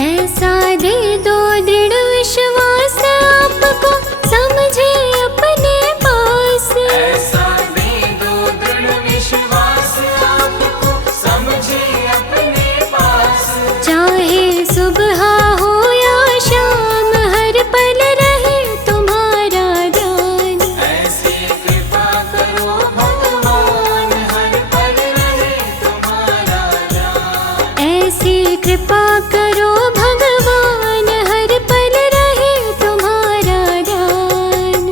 ऐसा दे दो दृढ़ विश्वास आपको समझे अपने पास। ऐसा दे दो दृढ़ विश्वास आपको समझे अपने पास। चाहे सुबह हो या शाम हर पल रहे तुम्हारा ध्यान। ऐसी कृपा करो भगवान हर पल रहे तुम्हारा ध्यान। ऐसी कृपा करो भगवान हर पल रहे तुम्हारा ध्यान।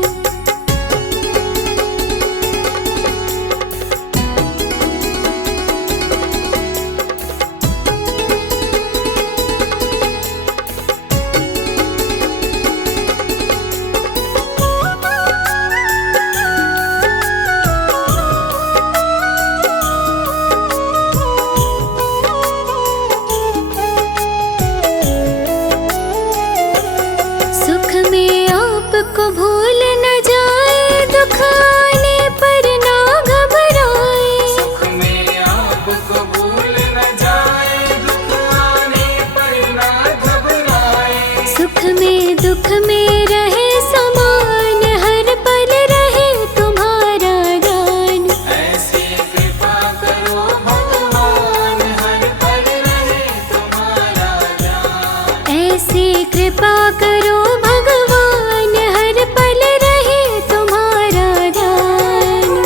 सुख में आपको भूल न जाए, दुख आने पर ना घबराए। सुख में आपको भूल न जाए, दुख आने पर ना घबराए। सुख में दुख में रहे समान हर पल रहे तुम्हारा ध्यान। ऐसी कृपा करो भगवान हर पल रहे तुम्हारा ध्यान। ऐसी कृपा करो भगवान हर पल रहे तुम्हारा ध्यान।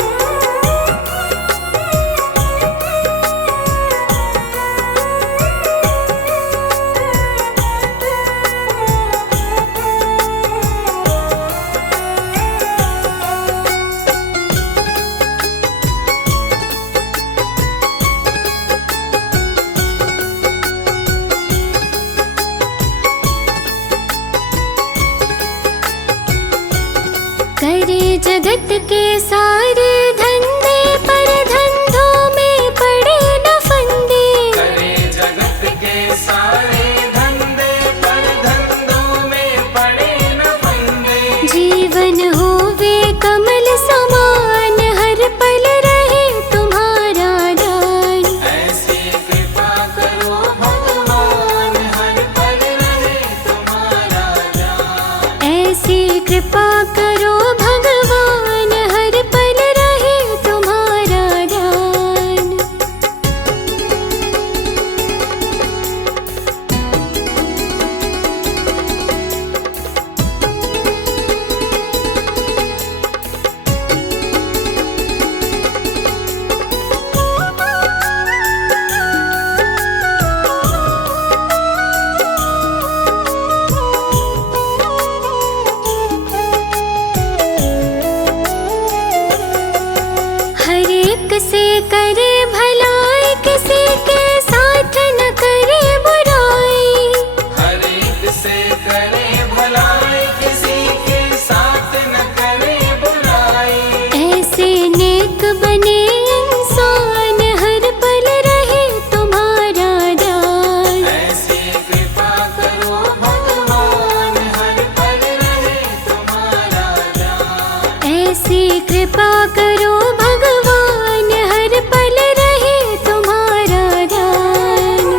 करे जगत के सारे धंधे पर धंधों में पड़े न फंदे। करे जगत के सारे धंधे पर धंधों में पड़े न फंदे। जीवन होवे कमल समान हर पल रहे तुम्हारा ध्यान। ऐसी कृपा करो भगवान हर पल रहे तुम्हारा ध्यान। ऐसी कृपा करो भगवान हर पल रहे तुम्हारा ध्यान। हर एक से करे भलाई, किसी के साथ न करे बुराई। हर एक से करे भलाई, किसी के साथ न करे बुराई। ऐसे नेक बने इंसान हर पल रहे तुम्हारा ध्यान। ऐसी कृपा करो भगवान हर पल रहे तुम्हारा ध्यान। ऐसी कृपा करो भगवान हर पल रहे तुम्हारा ध्यान।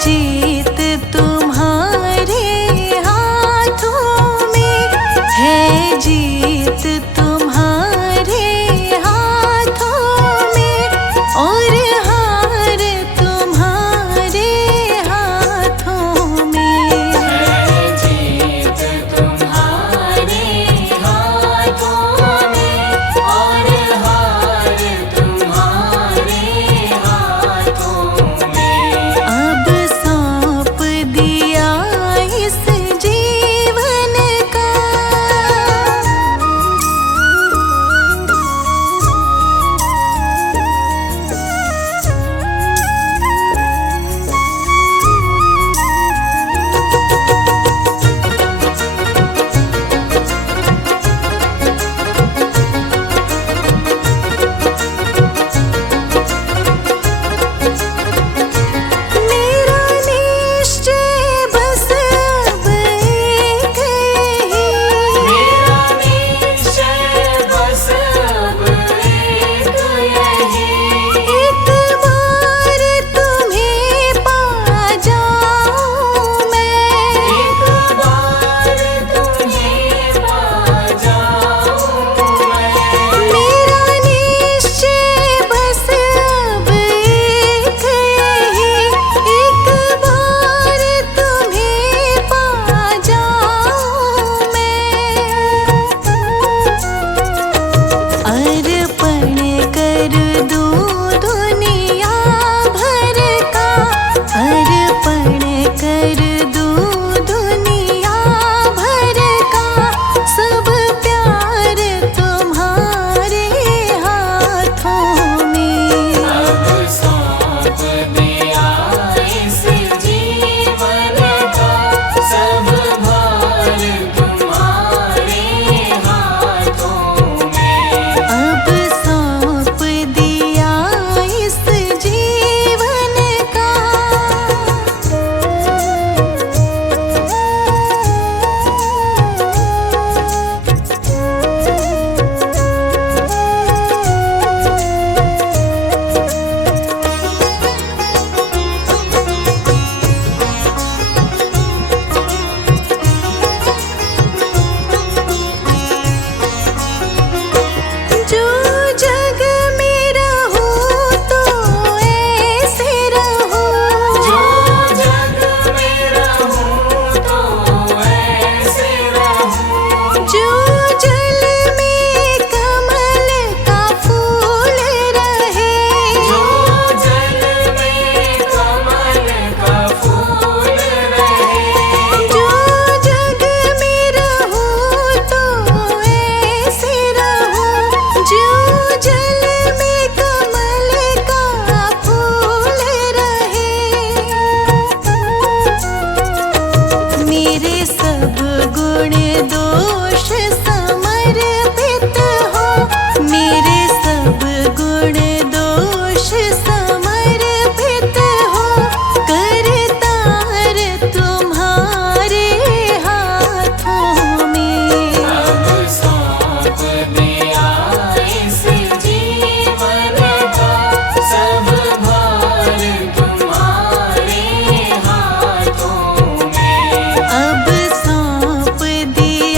जीत तुम्हारे हाथों में, है जीत तुम्हारे हाथों में, और हार तुम्हारे हाथों में। है जीत तुम्हारे हाथों में, और हार तुम्हारे हाथों में। अब सौंप दिया इस जीवन का, मेरा निश्चय बस अब एक ही, मेरा निश्चय बस अब एक यही। एक बार तुम्हें पा जाऊं मैं, एक बार तुम्हें पा जाऊं मैं। मेरा निश्चय बस अब एक ही, एक बार तुम्हें पा जाऊं मैं। अर्पण कर दूं दुनिया भर का, अर्पण कर दूं दुनिया भर का, सब प्यार तुम्हारे हाथों में। अब सौंप दिया इस जीवन का, सब भार तुम्हारे हाथों में। अब सौंप दिया इस जीवन का। जो जग में रहूं तो ऐसे रहूं, जो जग में रहूं तो ऐसे रहूं। जो जल में कमल का फूल रहे, जो जल में कमल का फूल रहे। जो जग में रहूं तो ऐसे रहूं, जो जल में कमल का फूल रहे। मेरे सब गुण दोष समर्पित हो, मेरे सब गुण दोष समर्पित हो, करतार तुम्हारे हाथों में। अब सौंप दिया इस जीवन का, सब भार तुम्हारे हाथों में। अब सौंप दिया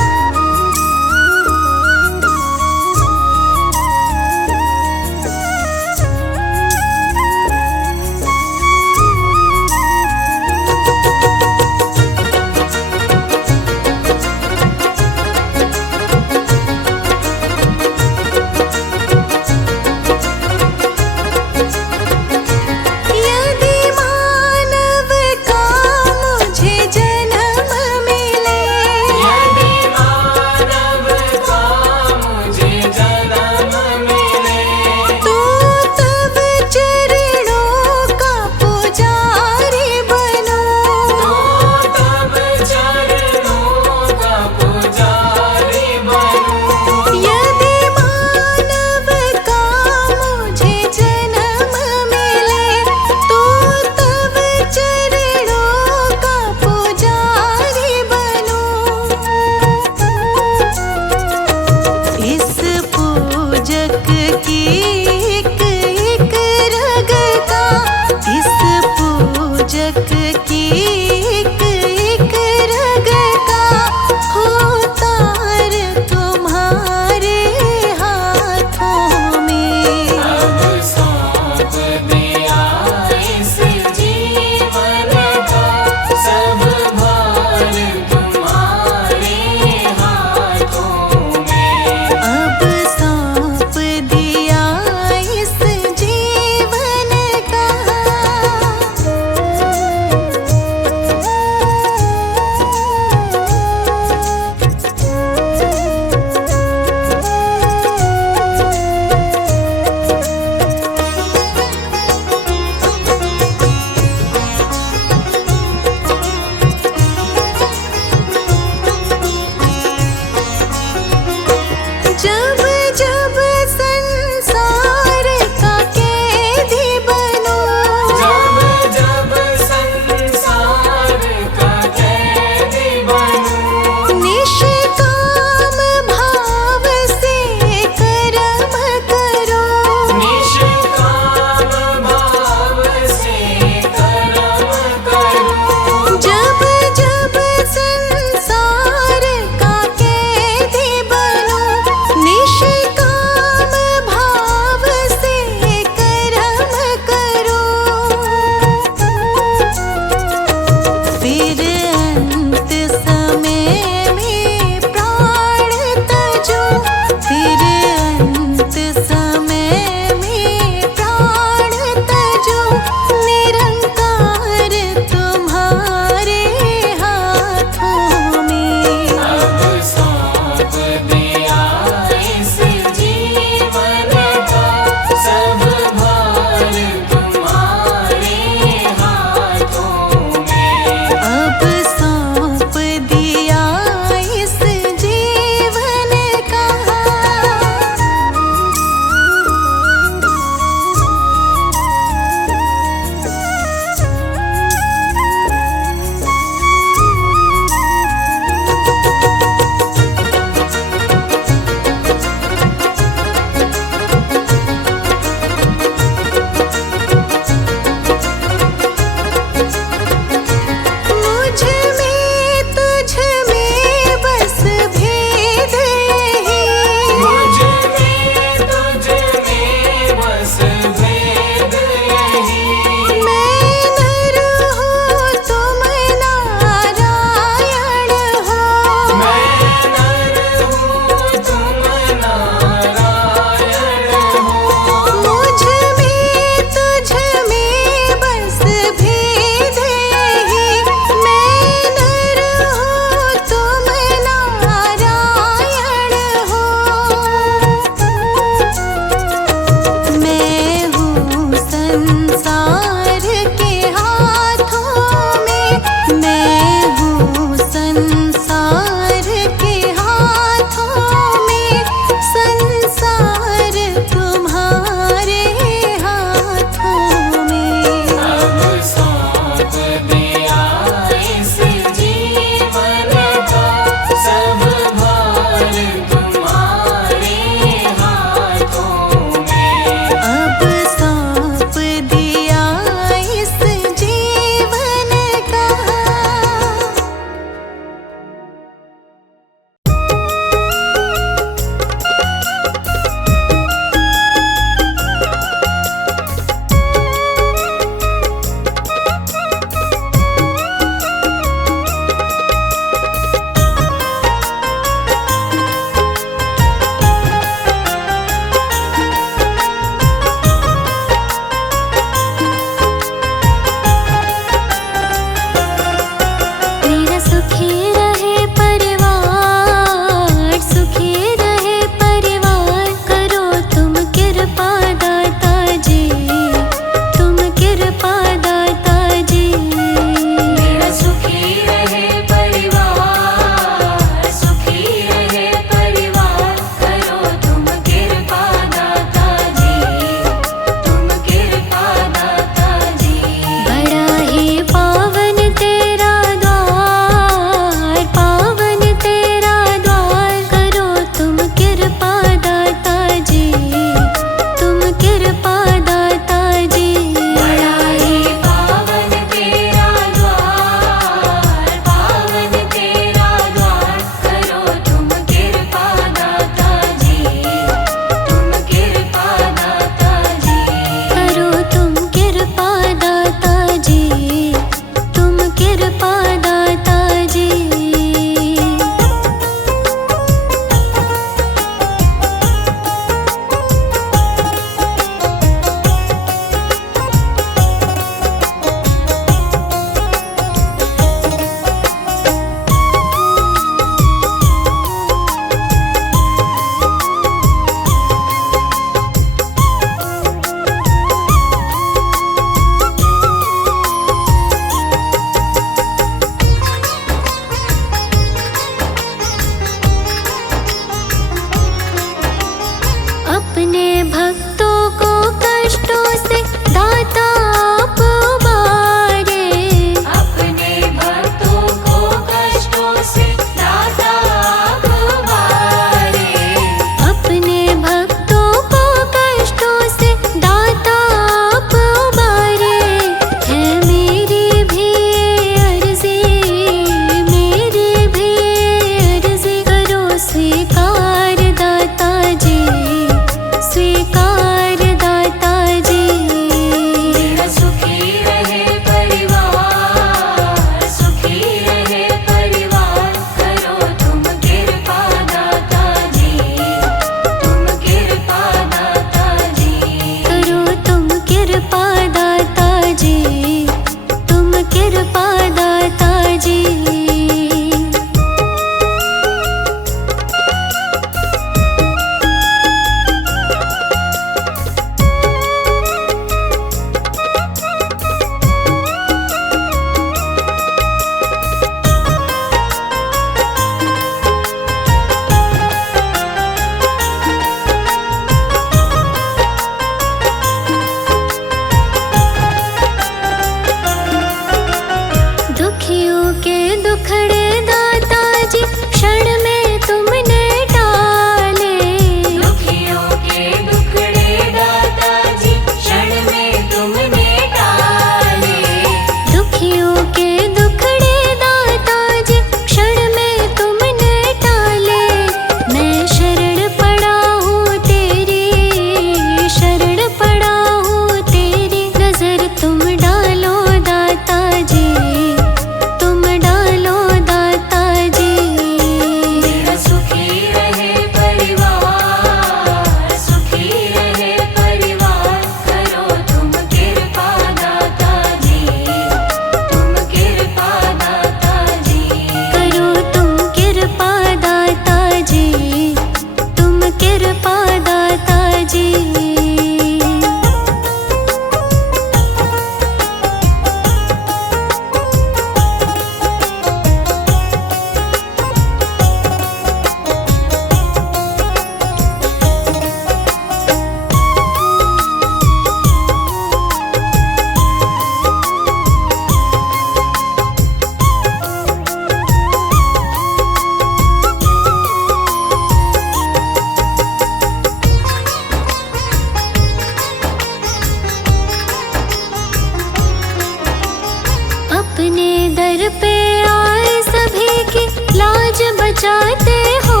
बचाते हो।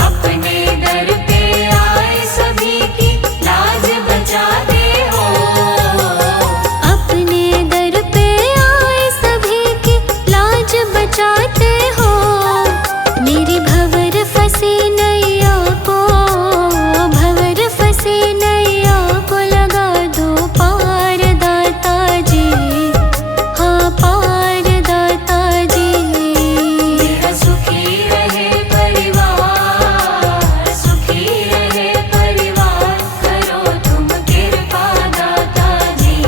अपने दर पे आए सभी की लाज बचाते हो। अपने दर पे आए सभी की लाज बचाते हो। मेरी भंवर फंसी नैया को, भंवर फंसी नैया को लगा दो पार दाता जी, हाँ पार दाता जी। मेरा सुखी रहे परिवार, सुखी रहे परिवार, करो तुम कृपा दाता जी,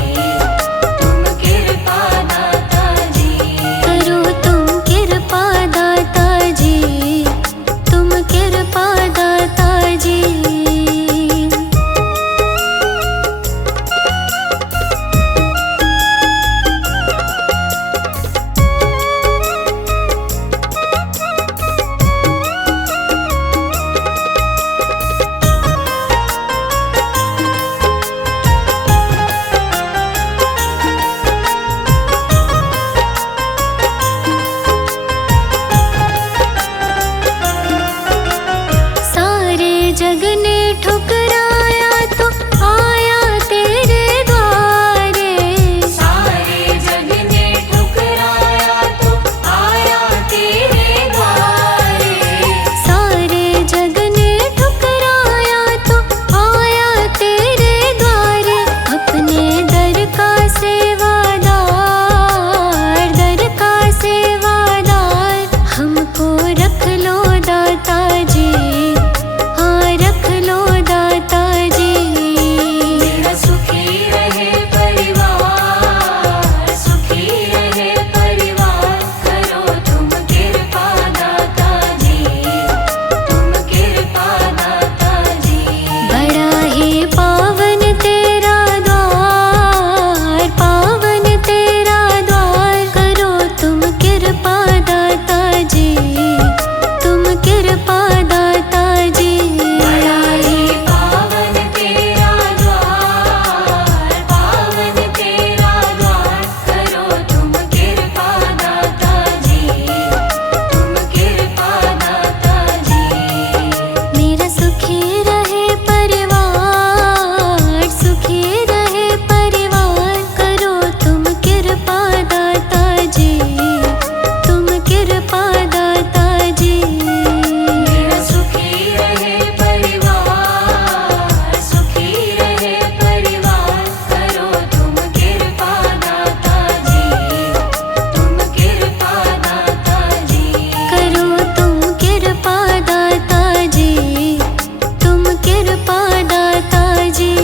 तुम कृपा दाता जी। करो तुम कृपा दाता जी, तुम कृपा दाता जी। सारे जग ने ठुकराया तो आया तेरे द्वारे। सारे जग ने ठुकराया तो आया तेरे द्वारे। सारे जग ने ठुकराया तो आया तेरे द्वारे। अपने दर का सेवादार, दर का सेवादार, हमको रख लो दाता जी, हाँ रख लो दाता जी। मेरा सुखी रहे परिवार, सुखी रहे परिवार, करो तुम कृपा दाता जी, तुम कृपा दाता जी। बड़ा ही पावन तेरा द्वार, पावन तेरा द्वार, करो तुम कृपा दाता जी, तुम कृपा दाता जी। बड़ा ही पावन तेरा द्वार, पावन तेरा द्वार, करो तुम कृपा दाता जी, तुम कृपा दाता जी। मेरा सुखी रहे परिवार, सुखी रहे परिवार, करो तुम कृपा दाता जी, तुम कृपा दाता जी। मेरा सुखी रहे परिवार, सुखी रहे परिवार, करो तुम कृपा दाता जी, तुम कृपा दाता जी। करो तुम कृपा दाता जी, तुम कृपा दाता जी।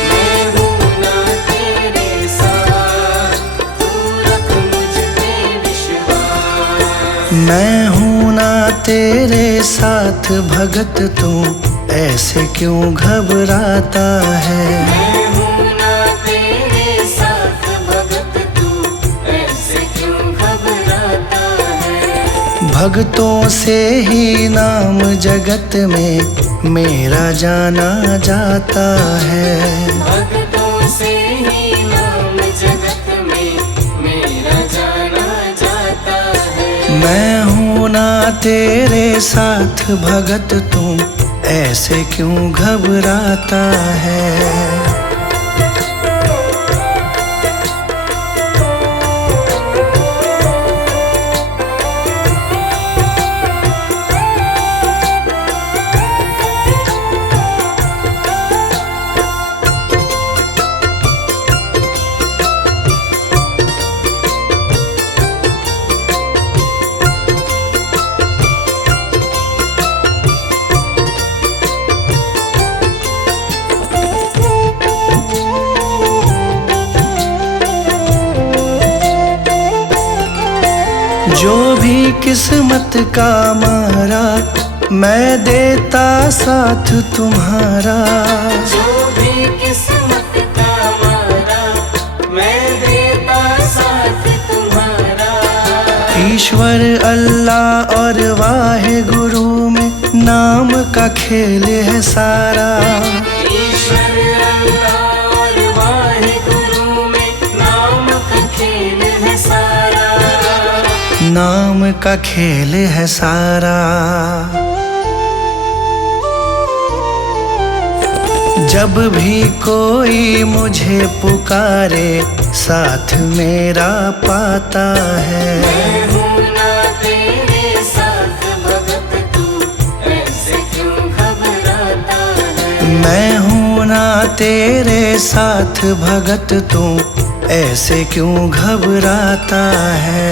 मैं हूँ ना तेरे साथ, तू रख मुझ पे विश्वास। मैं हूँ ना तेरे साथ भगत, तू ऐसे क्यों घबराता है। मैं हूँ ना तेरे साथ भगत, तू ऐसे क्यों घबराता है। भक्तों से ही नाम जगत में मेरा जाना जाता है। भक्तों से ही नाम जगत में मेरा जाना जाता है। मैं हूँ ना तेरे साथ भगत, तू ऐसे क्यों घबराता है। भी किस्मत का मारा, मैं देता साथ तुम्हारा। जो भी किस्मत का मारा, मैं देता साथ तुम्हारा। ईश्वर अल्लाह और वाहे गुरु में नाम का खेल है सारा। ईश्वर अल्लाह और वाहे गुरु में नाम का खेल है सारा। नाम का खेल है सारा। जब भी कोई मुझे पुकारे, साथ मेरा पाता है। मैं हूँ ना तेरे साथ भगत, तू ऐसे क्यों घबराता है। मैं हूँ ना तेरे साथ भगत, तू ऐसे क्यों घबराता है।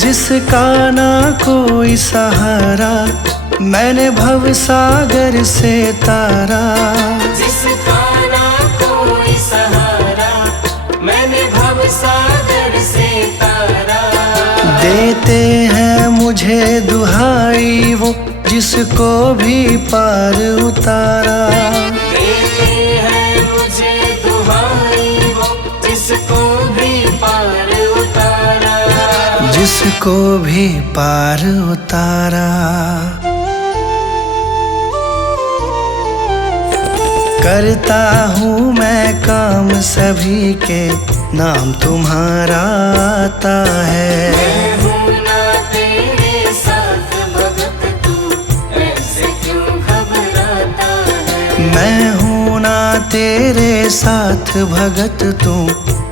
जिसका ना कोई सहारा, मैंने भव सागर से तारा। जिसका ना कोई सहारा, मैंने भव सागर से तारा। देते हैं मुझे दुहाई वो, जिसको भी पार उतारा। देते हैं मुझे दुहाई वो, जिसको भी पार उतारा। जिसको भी पार उतारा। करता हूँ मैं काम सभी के, नाम तुम्हारा आता है। मैं हूँ ना तेरे साथ भगत, तू ऐसे क्यों घबराता है। मैं हूँ ना तेरे साथ भगत, तू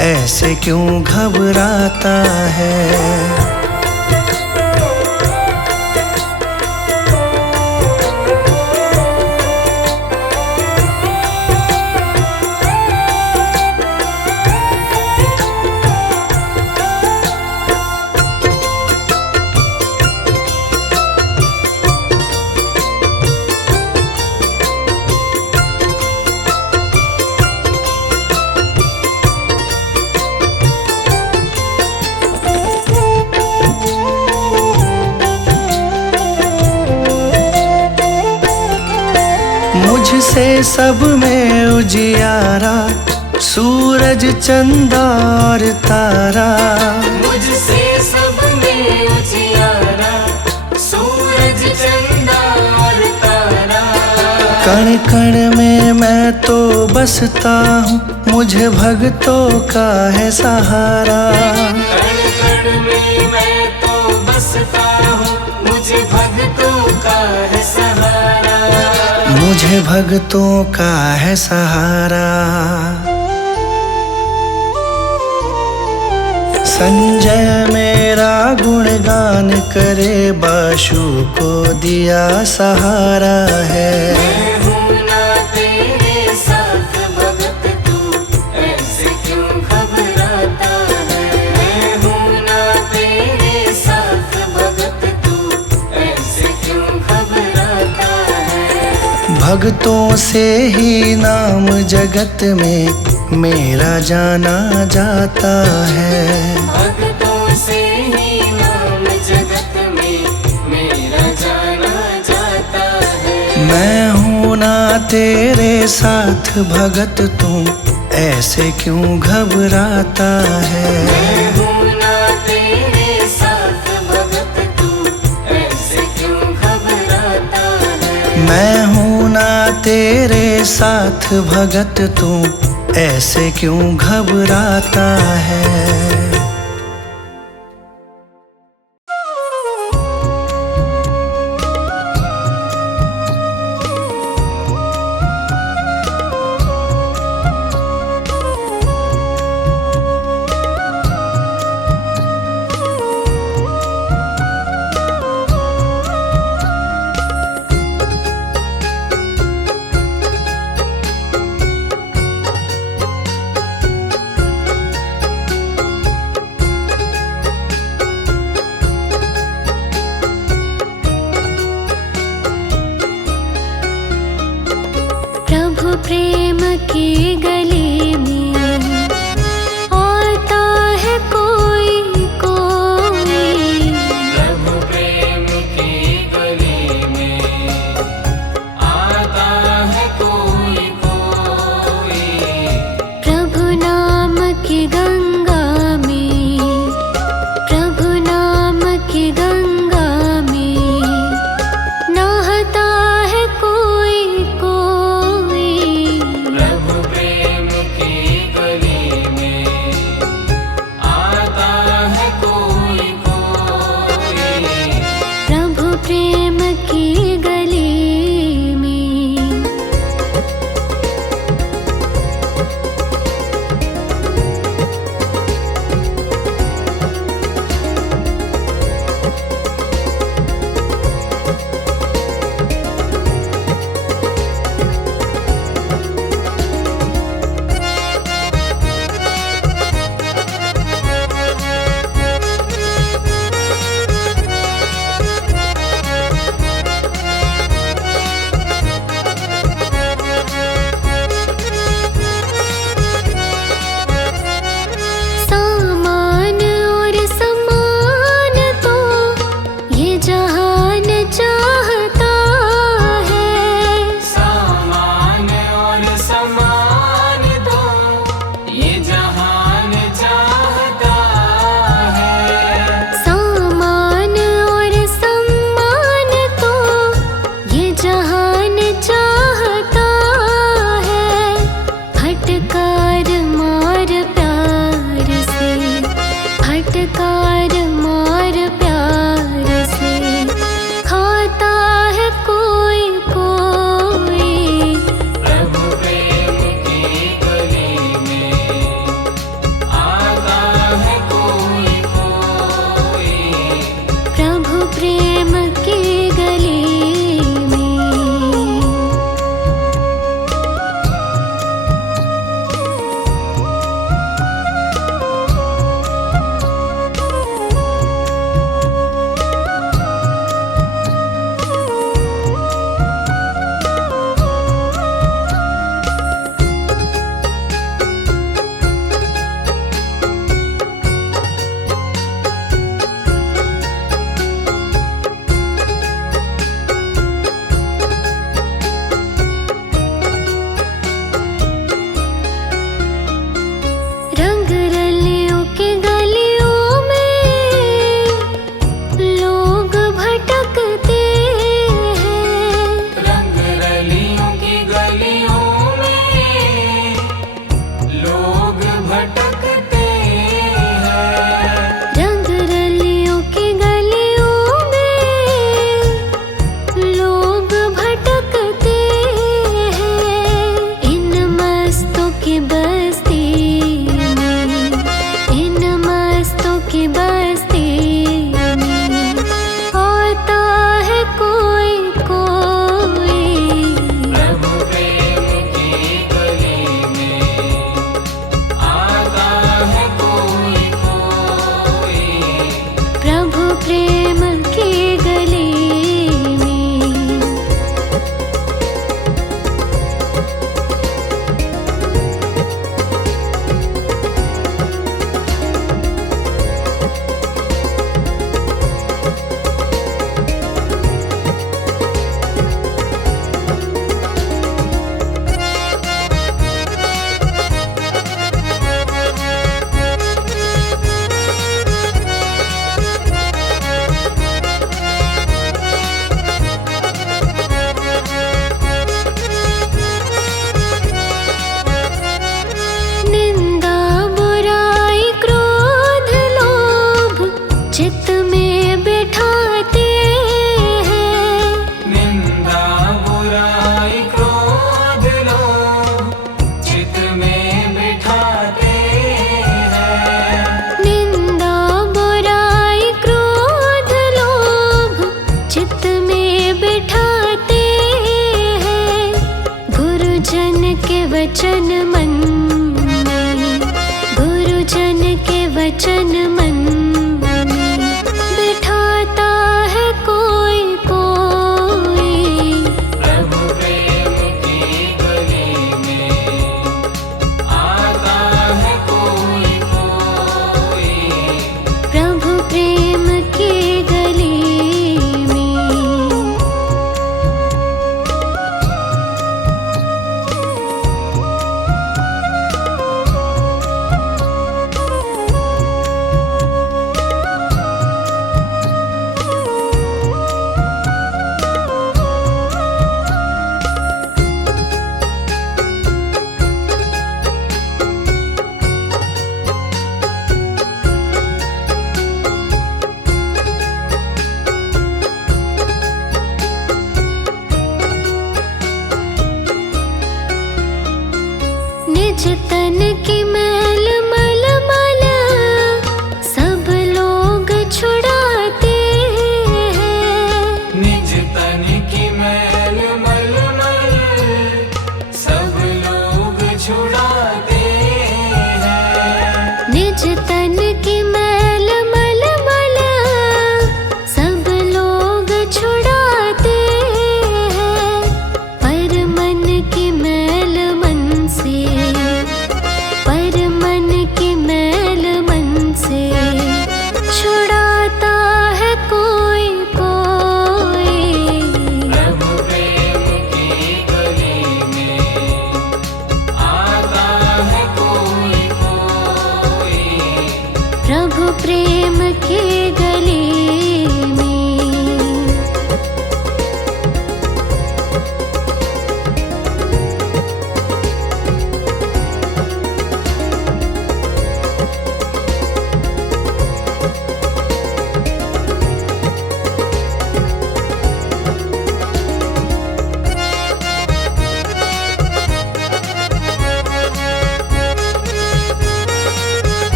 ऐसे क्यों घबराता है। मुझसे सब में उजियारा, सूरज चंदा और तारा। मुझसे सब में उजियारा, सूरज चंदा और तारा। कण कण में मैं तो बसता हूँ, मुझे भक्तों का है सहारा। कण कण में मैं तो बसता हूँ, मुझे भक्तों का है सहारा। मुझे भक्तों का है सहारा। संजय मेरा गुणगान करे, बाशु को दिया सहारा है। मैं हूँ ना तेरे साथ भगत, तू ऐसे क्यों घबराता है। मैं हूँ ना तेरे साथ भगत, तू ऐसे क्यों घबराता है। भक्तों से ही नाम जगत में मेरा जाना जाता है। भक्तों से ही नाम जगत में मेरा जाना जाता है। मैं हूँ ना तेरे साथ भगत, तू ऐसे क्यों घबराता है। मैं हूँ ना तेरे साथ भगत, तू ऐसे क्यों घबराता है। मैं हूँ ना तेरे साथ भगत, तू ऐसे क्यों घबराता है। मार मार प्यार से खाता है कोई कोई। प्रभु प्रेम की गली में आता है कोई कोई। प्रभु प्रेम की गली में। रंग रलियों की गलियों में लोग भटकते हैं। रंग रलियों की गलियों में लोग भटकते हैं। रंग रलियों की गलियों में लोग भटकते हैं। इन मस्तों की बस्ती में, इन मस्तों की बस्ती में आता है कोई कोई। प्रभु प्रेम की गली में आता है कोई कोई। प्रभु प्रेम की गली में।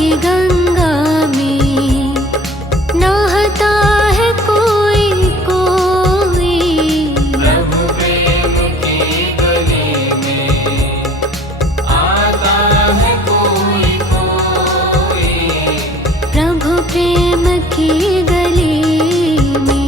की गंगा में नहाता है कोई कोई। प्रभु प्रेम की गली में आता है कोई कोई। प्रभु प्रेम की गली में।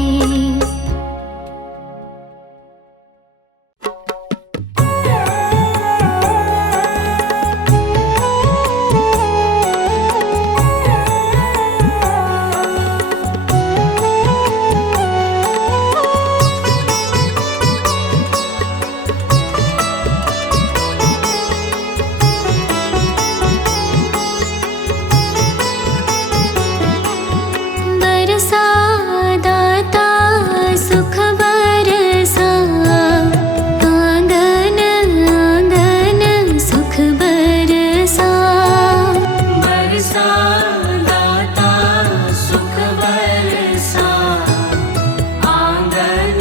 बरसा दाता सुख बरसा, आंगन आंगन सुख बरसा। बरसा दाता सुख बरसा, आंगन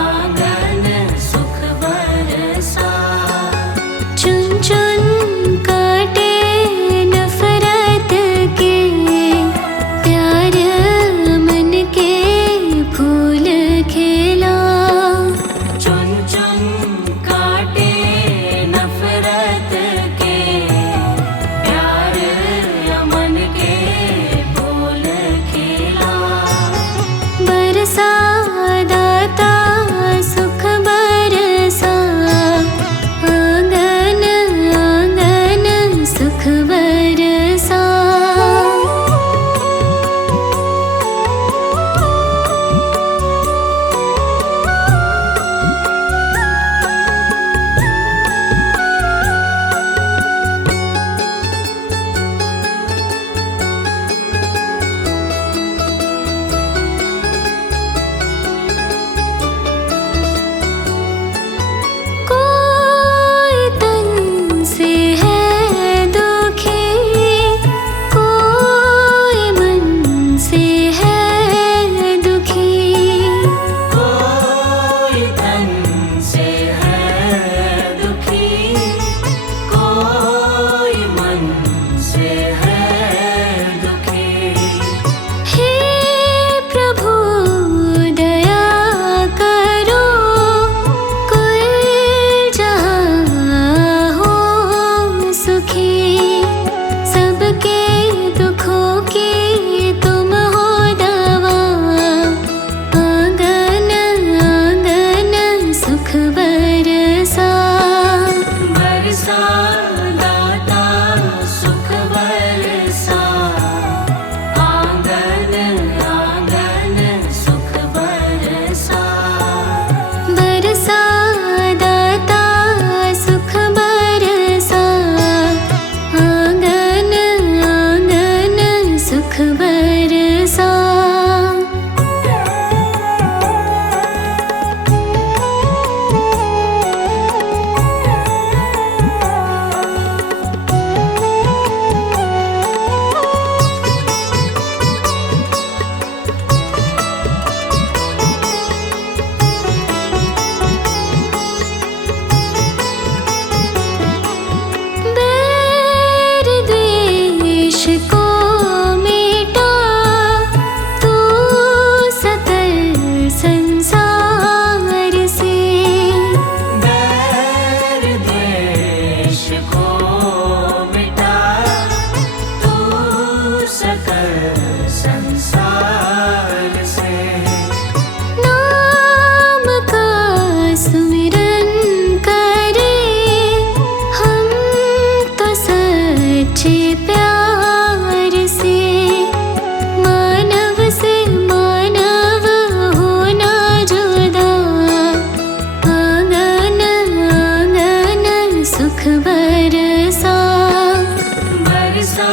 आंगन सुख बरसा। चुन चुन काटे नफरत के, प्यार मन के फूल खिला। चुन चुन काटे नफरत के, प्यार मन के फूल खिला। बरसा दाता सुख बरसा, आंगन आंगन सुख बरसा। कोई तन से है दुखी, कोई मन से है दुखी। कोई तन से है दुखी, कोई मन से है दुखी। हे प्रभु दया करो, कुल जहाँ हो सुखी। सबके दुखों की तुम हो दवा, आंगन आंगन सुख बरसा। बरसा दाता सुख बरसा, आंगन आंगन सुख बरसा। बरसा दाता सुख बरसा, आंगन आंगन सुख बरसा। बैर द्वेष को मिटा, तू सकल संसार से। बैर द्वेष को मिटा, तू सकल संसार से। नाम का सुमिरन करे हम तो सच्चे प्यार से। मानव से मानव होना जुदा, आंगन आंगन सुख बरसा। बरसा